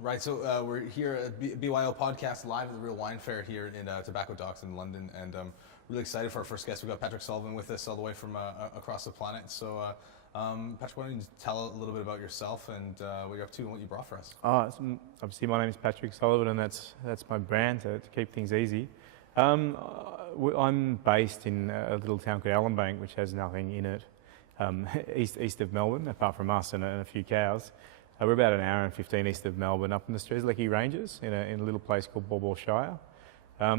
Right, so we're here at BYO Podcast live at the Real Wine Fair here in Tobacco Docks in London, and really excited for our first guest. We've got Patrick Sullivan with us all the way from across the planet. So, Patrick, why don't you tell a little bit about yourself and what you're up to and what you brought for us? Obviously, my name is Patrick Sullivan, and that's my brand to keep things easy. I'm based in a little town called Allenbank, which has nothing in it, east of Melbourne, apart from us and a few cows. We're about an hour and 15 east of Melbourne, up in the Strzelecki Ranges, in a little place called Baw Shire. I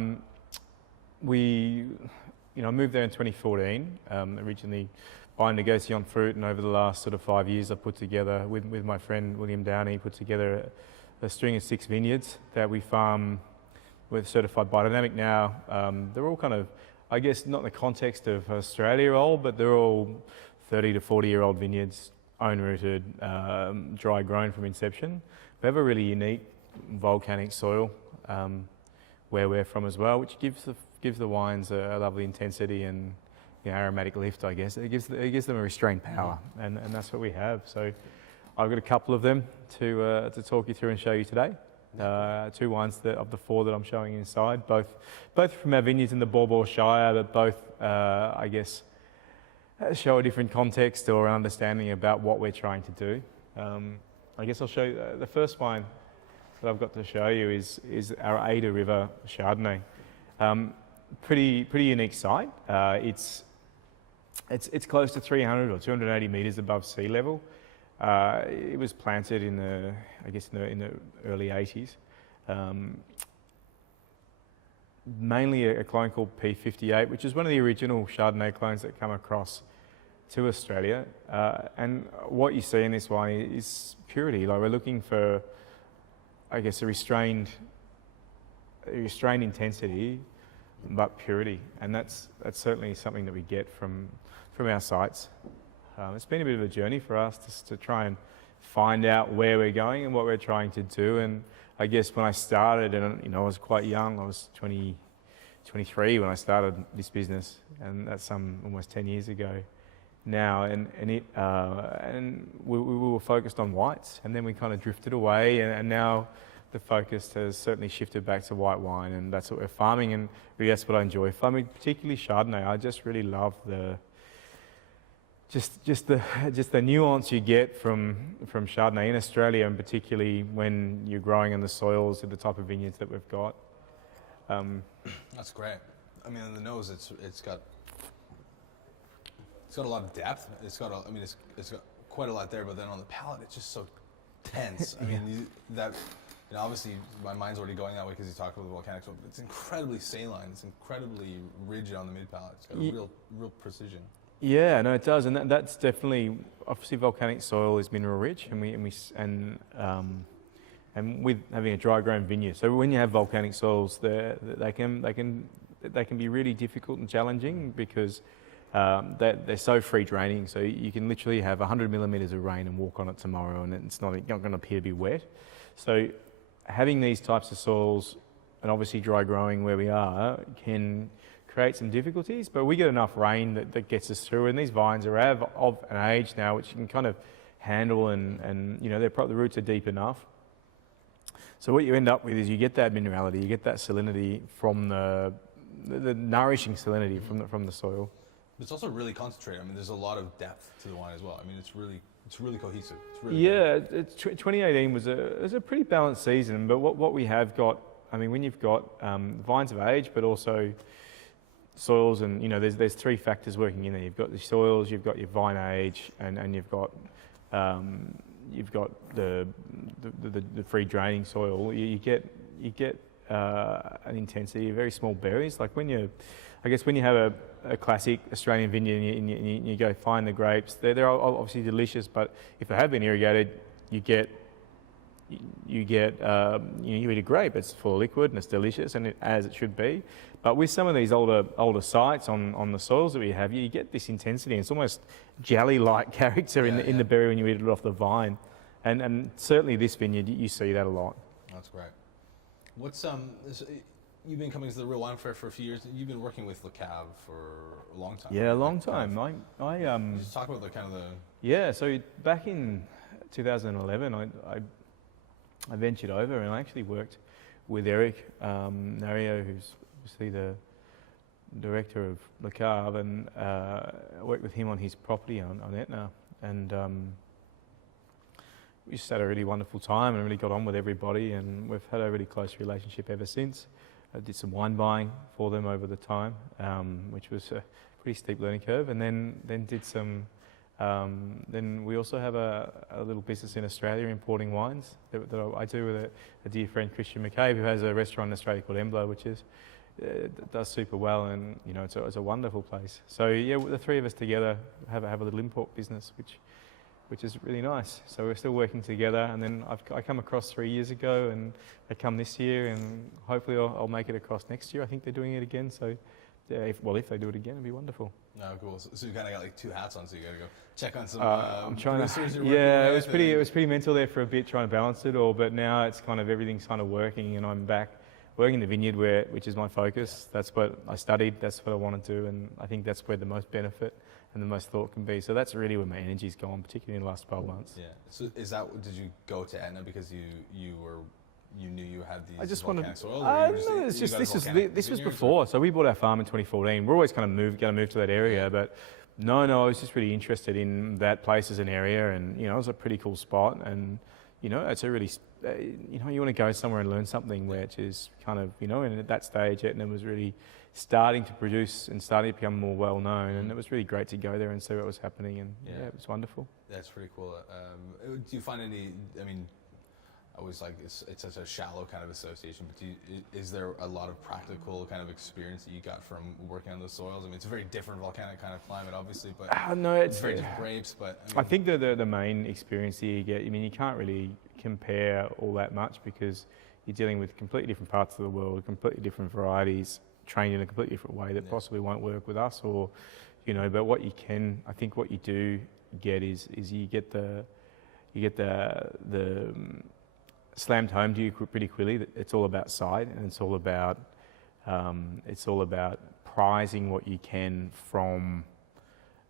moved there in 2014, originally buying negociant fruit, and over the last sort of 5 years, I put together, with my friend William Downey, put together a string of 6 vineyards that we farm with certified biodynamic now. They're all kind of, I guess, not in the context of Australia old, but they're all 30 to 40-year-old vineyards, own-rooted, dry grown from inception. We have a really unique volcanic soil where we're from as well, which gives the wines a lovely intensity and aromatic lift, I guess. It gives them a restrained power, and that's what we have. So I've got a couple of them to talk you through and show you today. 2 wines of the 4 that I'm showing inside, both from our vineyards in the Baw Shire, but both, I guess, show a different context or understanding about what we're trying to do. I guess I'll show you the first wine that I've got to show you is our Ada River Chardonnay. Pretty unique site. It's close to 300 or 280 meters above sea level. It was planted in the early 80s. Mainly a clone called P58, which is one of the original Chardonnay clones that come across to Australia. And what you see in this wine is purity. Like, we're looking for, I guess, a restrained intensity, but purity. And that's certainly something that we get from our sites. It's been a bit of a journey for us to try and find out where we're going and what we're trying to do. And I guess when I started, and I was quite young, I was 23 when I started this business, and that's almost 10 years ago now. And we were focused on whites, and then we kind of drifted away, and now the focus has certainly shifted back to white wine, and that's what we're farming, and really that's what I enjoy farming, particularly Chardonnay. I just really love just the nuance you get from Chardonnay in Australia, and particularly when you're growing in the soils of the type of vineyards that we've got. That's great. I mean, on the nose, it's got a lot of depth. It's got quite a lot there, but then on the palate, it's just so tense. I mean, obviously my mind's already going that way because you talked about the volcanic soil, but it's incredibly saline. It's incredibly rigid on the mid palate. It's got a real precision. Yeah, no, it does, and that's definitely, obviously, volcanic soil is mineral rich, and with having a dry grown vineyard. So when you have volcanic soils, they can be really difficult and challenging because they're so free draining. So you can literally have 100 millimeters of rain and walk on it tomorrow, and it's not going to appear to be wet. So having these types of soils, and obviously dry growing where we are, can create some difficulties, but we get enough rain that gets us through, and these vines are of an age now which you can kind of handle, and the roots are deep enough. So what you end up with is you get that minerality, you get that salinity from the nourishing salinity from the soil. It's also really concentrated. I mean, there's a lot of depth to the wine as well. I mean, it's really cohesive. It's really good. 2018 was a pretty balanced season, but what we have got, I mean, when you've got vines of age, but also soils, and there's 3 factors working in there. You've got the soils, you've got your vine age, and you've got the free draining soil. You get an intensity of very small berries. Like when you have a classic Australian vineyard and you go find the grapes, they're obviously delicious, but if they have been irrigated, you eat a grape, it's full of liquid and it's delicious, and as it should be. But with some of these older sites on the soils that we have, you get this intensity, and it's almost jelly-like character in the berry when you eat it off the vine. And certainly this vineyard, you see that a lot. That's great. You've been coming to the Real Wine Fair for a few years. You've been working with Le Cave for a long time. Yeah, a long time. Just talk about Yeah, so back in 2011, I ventured over and I actually worked with Eric Nario, who's obviously the director of Le Cave, and I worked with him on his property on Etna, and we just had a really wonderful time and really got on with everybody, and we've had a really close relationship ever since. I did some wine buying for them over the time, which was a pretty steep learning curve, and then did some. Then we also have a little business in Australia importing wines that I do with a dear friend, Christian McCabe, who has a restaurant in Australia called Emblo, which is does super well, and you know it's a wonderful place. So yeah, the three of us together have a little import business, which is really nice. So we're still working together, and then I come across 3 years ago, and I come this year, and hopefully I'll make it across next year. I think they're doing it again, so yeah, if they do it again, it'd be wonderful. No, cool. So you kind of got like two hats on, so you got to go check on some I'm trying producers to, you're working yeah, with, it was pretty mental there for a bit, trying to balance it all, but now it's kind of everything's kind of working, and I'm back working in the vineyard, which is my focus. That's what I studied, that's what I want to do, and I think that's where the most benefit and the most thought can be. So that's really where my energy's gone, particularly in the last 12 months. Yeah. So did you go to Etna because you knew you had these I just volcanic soils? No, this was before. So we bought our farm in 2014. We're always kind of going to move to that area, but no, I was just really interested in that place as an area, and you know, it was a pretty cool spot, and you know, it's a really, you know, you want to go somewhere and learn something, which is kind of, you know, and at that stage, Etna was really starting to produce and starting to become more well known, and it was really great to go there and see what was happening, and yeah, it was wonderful. That's pretty cool. Do you find any? I mean, I was like, it's such a shallow kind of association, but is there a lot of practical kind of experience that you got from working on those soils? I mean, it's a very different volcanic kind of climate, obviously, but no, it's very different grapes. But I think the main experience that you get, I mean, you can't really compare all that much because you're dealing with completely different parts of the world, completely different varieties, trained in a completely different way that possibly won't work with us, or you know. But what you can, I think, what you do get is you get the slammed home to you pretty clearly that it's all about sight, and it's all about prizing what you can from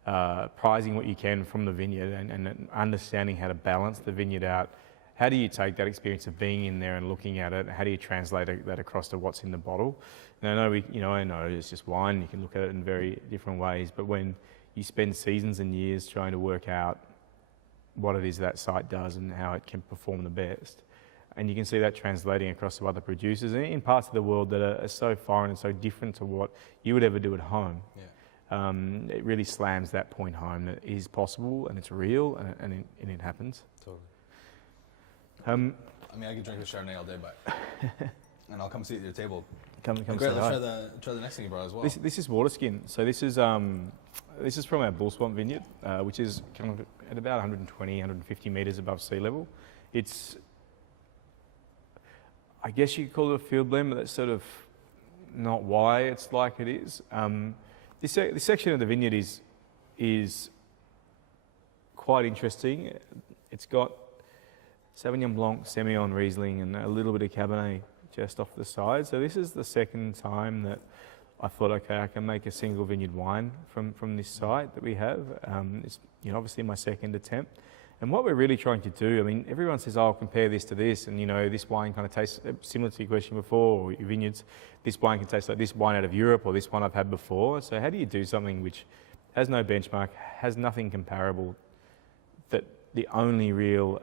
the vineyard, and understanding how to balance the vineyard out. How do you take that experience of being in there and looking at it? How do you translate that across to what's in the bottle? And I know it's just wine. You can look at it in very different ways, but when you spend seasons and years trying to work out what it is that site does and how it can perform the best, and you can see that translating across to other producers in parts of the world that are so foreign and so different to what you would ever do at home. Yeah. It really slams that point home that it is possible and it's real and it happens. Totally. I mean, I could drink a Chardonnay all day, but and I'll come sit at your table. Come great. Let's try the next thing you brought as well. This is water skin. So this is from our Bull Swamp vineyard, which is kind of at about 120, 150 meters above sea level. It's, I guess you could call it a field blend, but that's sort of not why it's like it is. This section of the vineyard is quite interesting. It's got Sauvignon Blanc, Semillon, Riesling, and a little bit of Cabernet just off the side. So this is the second time that I thought, okay, I can make a single vineyard wine from this site that we have. It's obviously my second attempt. And what we're really trying to do, I mean, everyone says, oh, I'll compare this to this, and this wine kind of tastes similar to your question before, or your vineyards, this wine can taste like this wine out of Europe, or this one I've had before. So how do you do something which has no benchmark, has nothing comparable, that the only real,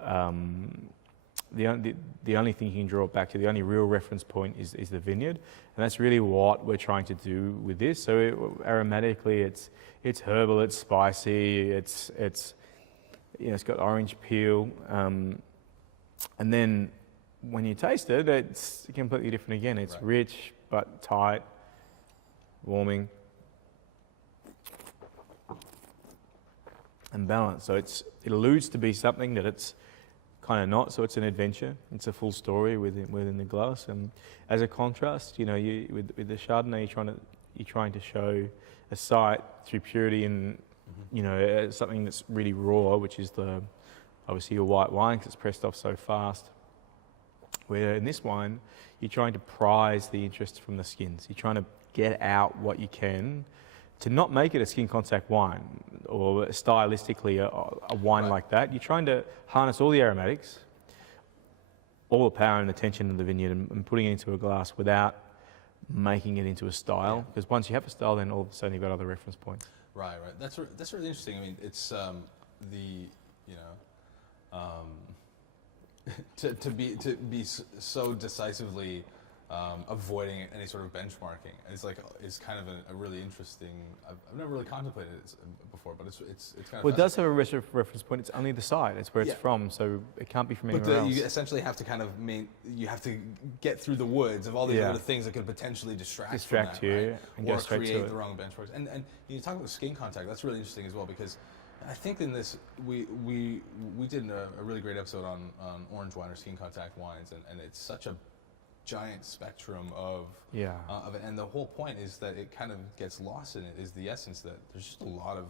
the only thing you can draw it back to, the only real reference point is the vineyard, and that's really what we're trying to do with this. So aromatically, it's herbal, it's spicy, it's got orange peel, and then when you taste it, it's completely different again. It's rich but tight, warming, and balanced. So it alludes to be something that it's kind of not. So it's an adventure. It's a full story within the glass. And as a contrast, with the Chardonnay, you're trying to show a site through purity and something that's really raw, which is obviously your white wine because it's pressed off so fast. Where in this wine, you're trying to prize the interest from the skins. You're trying to get out what you can to not make it a skin contact wine or stylistically a wine like that. You're trying to harness all the aromatics, all the power and attention of the vineyard and putting it into a glass without making it into a style. Because once you have a style, then all of a sudden you've got other reference points. Right. That's really interesting. I mean, it's to be so decisively avoiding any sort of benchmarking is kind of a really interesting. I've never really contemplated it before, but it's kind of. Well, it does have a reference point. It's only the site. It's where it's from, so it can't be from anywhere else. You essentially have to kind of you have to get through the woods of all these other things that could potentially distract from that, you right? and or go straight create to it. the wrong benchmarks. And you talk about skin contact. That's really interesting as well, because I think in this we did a really great episode on orange wine or skin contact wines, and it's such a giant spectrum of it. And the whole point is that it kind of gets lost in it, is the essence that there's just a lot of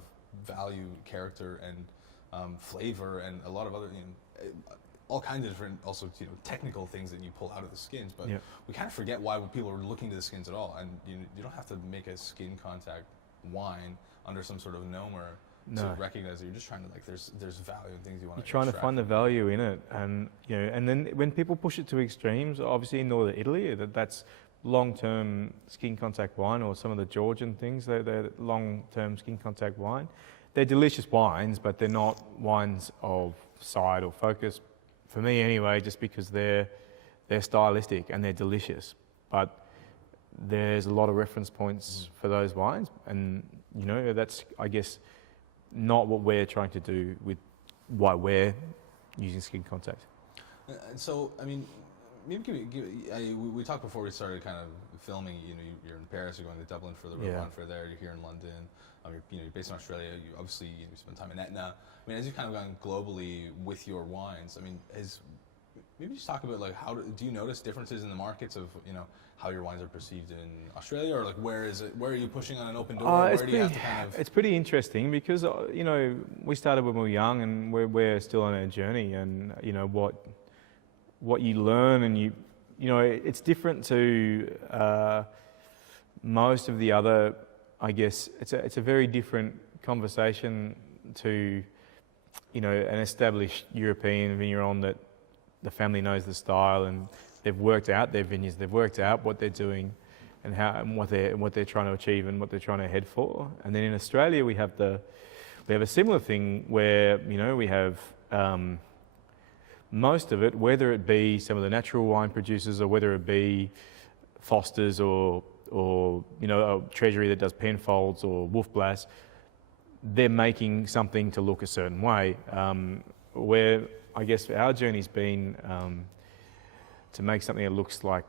value, character, and flavor, and a lot of other, all kinds of different, also, technical things that you pull out of the skins. But we kind of forget why people are looking to the skins at all. And you don't have to make a skin contact wine under some sort of nomer to recognize that you're just trying to, there's value in things you want to. You're trying to find the value in it, and and then when people push it to extremes, obviously in Northern Italy, that's long-term skin contact wine, or some of the Georgian things, they're long-term skin contact wine. They're delicious wines, but they're not wines of side or focus, for me anyway, just because they're stylistic and they're delicious. But there's a lot of reference points for those wines, and that's, I guess, not what we're trying to do with why we're using skin contact. And so, I mean, maybe we talked before we started kind of filming. You're in Paris, you're going to Dublin for the Red Wine Fair there. You're here in London. You're based in Australia. You obviously spend time in Etna. I mean, as you've kind of gone globally with your wines, I mean, maybe just talk about how do you notice differences in the markets of how your wines are perceived in Australia, or where are you pushing on an open door? Where do you have to kind of... It's pretty interesting because we started when we were young, and we're still on our journey, and what you learn, and it's different to most of the other. I guess it's a very different conversation to an established European vigneron that the family knows the style, and they've worked out their vineyards, they've worked out what they're doing, and what they're trying to achieve and what they're trying to head for. And then in Australia we have a similar thing where we have most of it, whether it be some of the natural wine producers, or whether it be Foster's or a Treasury that does Penfolds or Wolf Blass, they're making something to look a certain way. Where I guess our journey's been to make something that looks like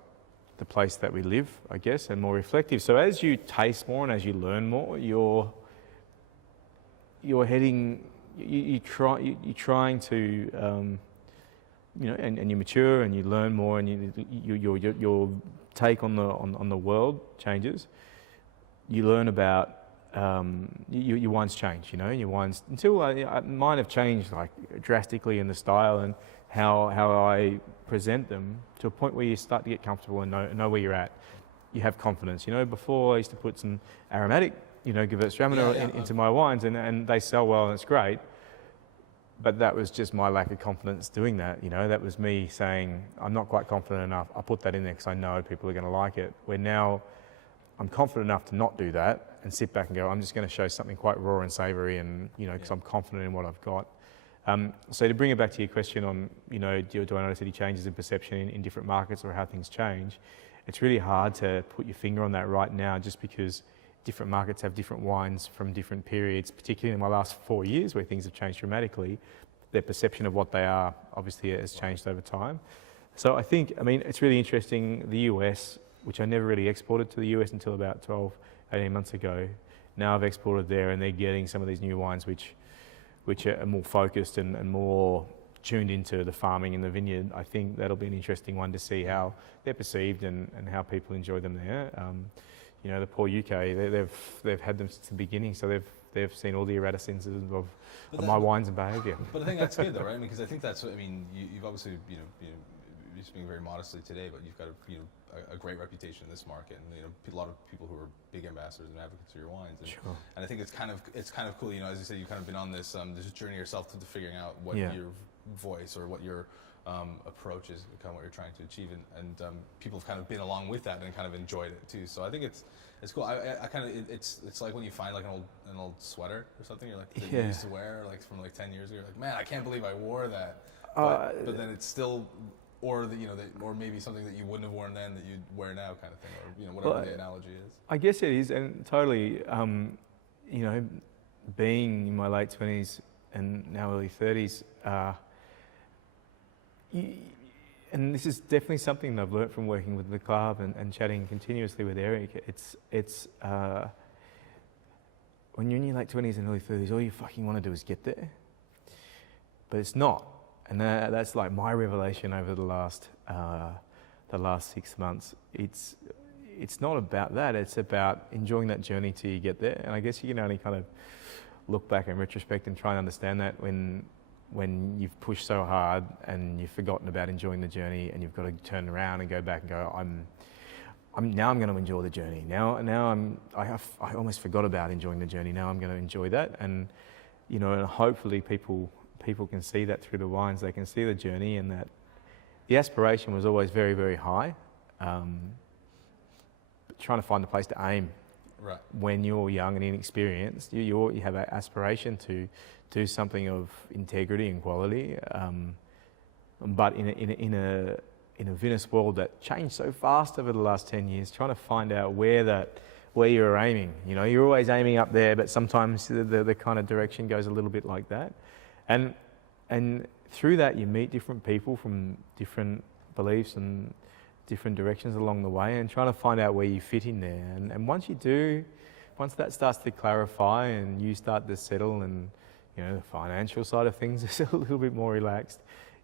the place that we live, I guess, and more reflective. So as you taste more and as you learn more, you're heading, you're trying to, and you mature and you learn more, and your take on the world changes. You learn about your wines change, your wines, until mine have changed drastically in the style and how I present them, to a point where you start to get comfortable and know where you're at. You have confidence. Before I used to put some aromatic, Gewürztraminer into my wines, and they sell well and it's great. But that was just my lack of confidence doing that. That was me saying, I'm not quite confident enough. I put that in there because I know people are going to like it. Where now I'm confident enough to not do that and sit back and go, I'm just going to show something quite raw and savoury, and because I'm confident in what I've got. So to bring it back to your question on, do I notice any changes in perception in different markets or how things change? It's really hard to put your finger on that right now, just because different markets have different wines from different periods, particularly in my last 4 years where things have changed dramatically. Their perception of what they are obviously has changed over time. So I think, it's really interesting, the US, which I never really exported to the US until about 12, 18 months ago. Now I've exported there, and they're getting some of these new wines which are more focused and more tuned into the farming in the vineyard. I think that'll be an interesting one to see how they're perceived and how people enjoy them there. The poor UK, they've had them since the beginning, so they've seen all the erraticences of my wines and behaviour. But I think that's good though, right? Because I think that's, you've obviously, you're speaking very modestly today, but you've got a great reputation in this market, and a lot of people who are big ambassadors and advocates for your wines. And, sure. And I think it's kind of cool. As you said, you've kind of been on this journey yourself to figuring out what your voice or what your approach is kind of what you're trying to achieve, and people have kind of been along with that and kind of enjoyed it too. So I think it's cool. I kind of it's like when you find like an old sweater or something you're like that you used to wear like from like 10 years ago. You're like, man, I can't believe I wore that. But then it's still, or or maybe something that you wouldn't have worn then that you'd wear now, kind of thing, or whatever the analogy is. I guess it is, and totally. Being in my late 20s and now early 30s, and this is definitely something that I've learnt from working with the club and chatting continuously with Eric. It's when you're in your late 20s and early 30s, all you fucking want to do is get there. But it's not, and that's like my revelation over the last 6 months. It's not about that. It's about enjoying that journey till you get there. And I guess you can only kind of look back in retrospect and try and understand that when you've pushed so hard and you've forgotten about enjoying the journey, and you've got to turn around and go back and go, I'm going to enjoy the journey. Now I almost forgot about enjoying the journey. Now I'm going to enjoy that, and and hopefully people can see that through the wines. They can see the journey, and that the aspiration was always very, very high. But trying to find a place to aim. Right. When you're young and inexperienced, you have an aspiration to do something of integrity and quality, but in a Venice world that changed so fast over the last 10 years, trying to find out where you're aiming. You're always aiming up there, but sometimes the kind of direction goes a little bit like that, and through that you meet different people from different beliefs and different directions along the way, and trying to find out where you fit in there. And once you do, once that starts to clarify and you start to settle, and the financial side of things is a little bit more relaxed,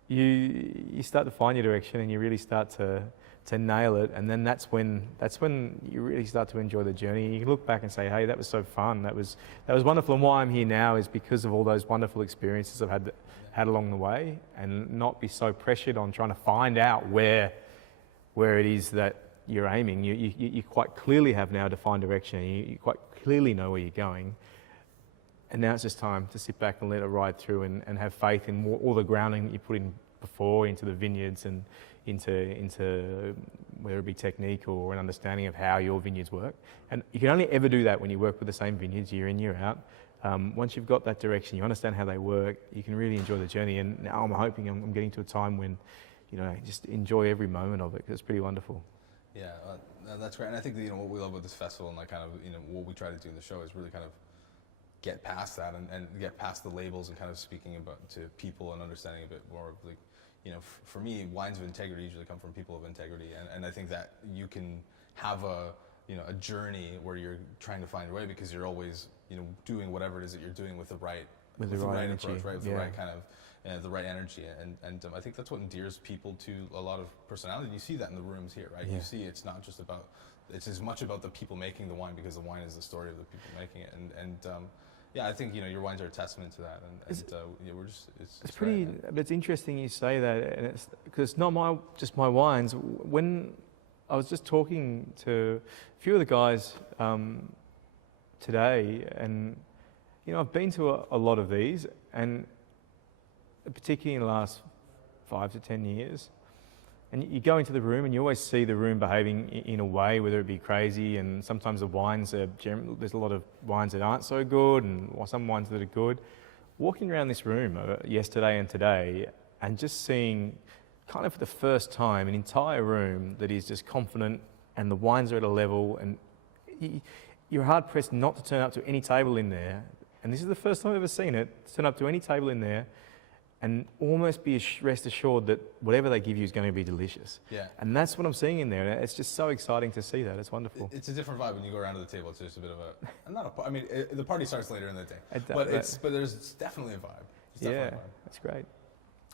you start to find your direction, and you really start to nail it. And then that's when you really start to enjoy the journey. You can look back and say, hey, that was so fun, that was wonderful, and why I'm here now is because of all those wonderful experiences I've had along the way, and not be so pressured on trying to find out where it is that you're aiming. You quite clearly have now defined direction. You quite clearly know where you're going. And now it's just time to sit back and let it ride through, and have faith in all the grounding that you put in before into the vineyards, and into whether it be technique or an understanding of how your vineyards work. And you can only ever do that when you work with the same vineyards year in, year out. Once you've got that direction, you understand how they work, you can really enjoy the journey. And now I'm hoping I'm getting to a time when just enjoy every moment of it, because it's pretty wonderful. Yeah, that's great. And I think that, what we love about this festival, and like kind of, what we try to do in the show is really kind of get past that and get past the labels, and kind of speaking about to people and understanding a bit more of like, for me, wines of integrity usually come from people of integrity. And I think that you can have a journey where you're trying to find your way, because you're always, doing whatever it is that you're doing with the right energy, approach, right? With the right kind of, the right energy, and I think that's what endears people to a lot of personality. And you see that in the rooms here, right? Yeah. You see, it's not just about, it's as much about the people making the wine, because the wine is the story of the people making it. And I think your wines are a testament to that. We're just it's pretty. But it's interesting you say that, and it's because it's not just my wines. When I was just talking to a few of the guys today, and I've been to a lot of these, and particularly in the last 5 to 10 years, and you go into the room and you always see the room behaving in a way, whether it be crazy, and sometimes the wines there's a lot of wines that aren't so good, and some wines that are good. Walking around this room yesterday and today, and just seeing kind of for the first time an entire room that is just confident, and the wines are at a level, and you're hard pressed not to turn up to any table in there, and this is the first time I've ever seen it, turn up to any table in there and almost be rest assured that whatever they give you is going to be delicious. Yeah. And that's what I'm seeing in there. It's just so exciting to see that. It's wonderful. It's a different vibe when you go around to the table. It's just a bit of the party starts later in the day. But there's definitely a vibe. It's definitely a vibe. That's great.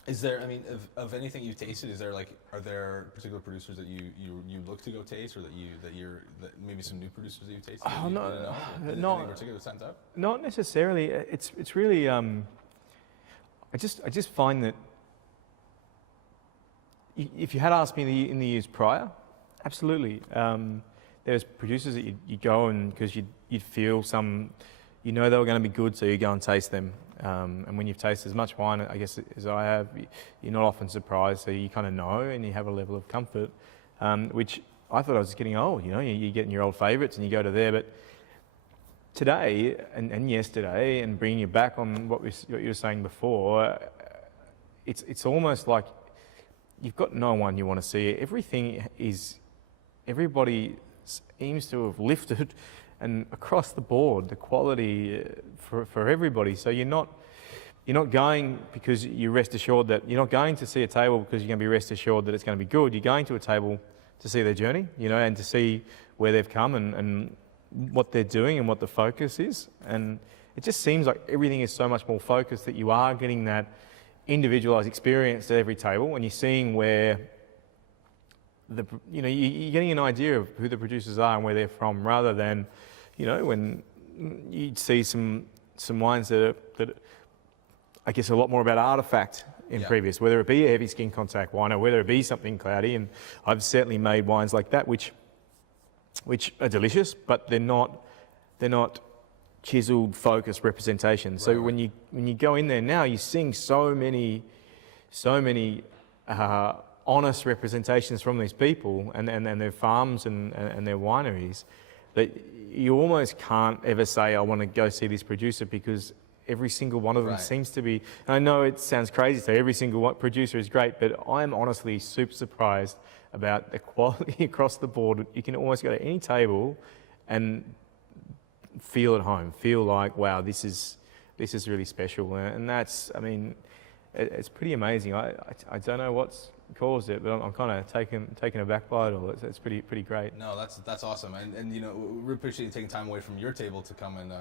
Is there, of anything you've tasted, are there particular producers that you look to go taste, or that maybe some new producers that you've tasted? Oh, no, not any particular stands out? Not necessarily. It's really. I just find that if you had asked me in the years prior, absolutely. There's producers that you go and because you'd feel some, you know they were going to be good, so you go and taste them. And when you've tasted as much wine, I guess, as I have, you're not often surprised, so you kind of know and you have a level of comfort, which I thought I was getting old. You know, you're getting your old favourites and you go to there, but today and yesterday, and bringing you back on what you were saying before, it's almost like you've got no one you want to see. Everybody seems to have lifted, and across the board, the quality for everybody. So you're not going because you rest assured that you're not going to see a table because you're going to be rest assured that it's going to be good. You're going to a table to see their journey, you know, and to see where they've come and what they're doing and what the focus is. And it just seems like everything is so much more focused that you are getting that individualised experience at every table, and you're seeing where you're getting an idea of who the producers are and where they're from, rather than, you know, when you'd see some wines that I guess a lot more about artifact in previous, whether it be a heavy skin contact wine or whether it be something cloudy. And I've certainly made wines like that, which are delicious, but they're not chiseled, focused representations. So when you go in there now, you're seeing so many honest representations from these people and their farms and their wineries, that you almost can't ever say, I want to go see this producer, because every single one of them seems to be, and I know it sounds crazy to say every single producer is great, but I'm honestly super surprised about the quality across the board. You can almost go to any table and feel at home, feel like, wow, this is really special. And that's, I mean, it's pretty amazing. I don't know what's caused it, but I'm kind of taken aback by it all. It's pretty great. No, that's awesome. And you know, we appreciate you taking time away from your table to come and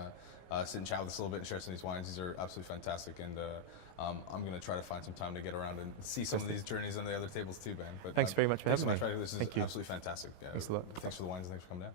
sit and chat with us a little bit and share some of these wines. These are absolutely fantastic, and I'm going to try to find some time to get around and see some of these journeys on the other tables too, Ben. But thanks very much for having me. This is absolutely fantastic. Thanks a lot. Thanks for the wines. Thanks for coming down.